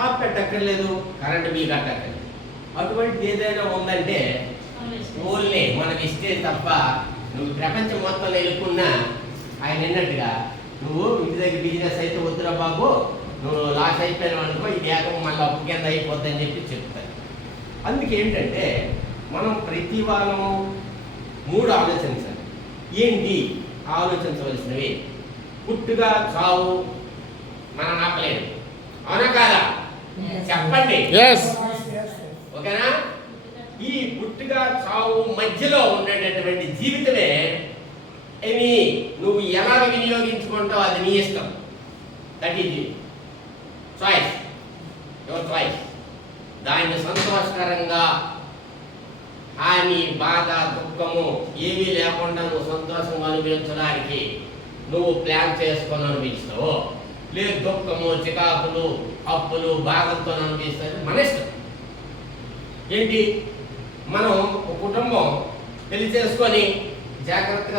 Shop పెట్టక్కర్లేదు, current bill కట్టక్కర్లేదు. అటువంటిది ఏదైనా ఉందంటే ఓన్లీ మనకి ఇస్తే తప్ప నువ్వు ప్రపంచం మొత్తం ఎలుక్కున్నా ఆయన అన్నట్టుగా నువ్వు ఇంటి దగ్గర బిజినెస్ అయితే వద్దురా బాబు, నువ్వు లాస్ అయిపోయినావు అనుకో, ఇది ఏకం మళ్ళీ అప్పు కింద అయిపోద్దని చెప్తాను. అందుకే ఏంటంటే మనం ప్రతి వారము 3 ఆలోచించాలి. ఏంటి ఆలోచించవలసినవి? పుట్టుగా చావు మనం ఆపలేదు, అవునా కాదా? చెప్పండి. ఓకేనా? ఈ పుట్టుగా చావు మధ్యలో ఉండేటటువంటి జీవితమే ఏమి నువ్వు ఎలా వినియోగించుకుంటావు అది నీ ఇష్టం. That is choice, your choice. దాన్ని సంతోషకరంగా హాని, బాధ, దుఃఖము ఏమీ లేకుండా నువ్వు సంతోషంగా అనుభవించడానికి నువ్వు ప్లాన్ చేసుకొని అనుభవిస్తావు. లేదు దుఃఖము, చికాకులు, అప్పులు, బాధలతో అనుభవిస్తావు, మన ఇష్టం. ఏంటి మనం ఒక కుటుంబం పెళ్లి చేసుకొని జాగ్రత్తగా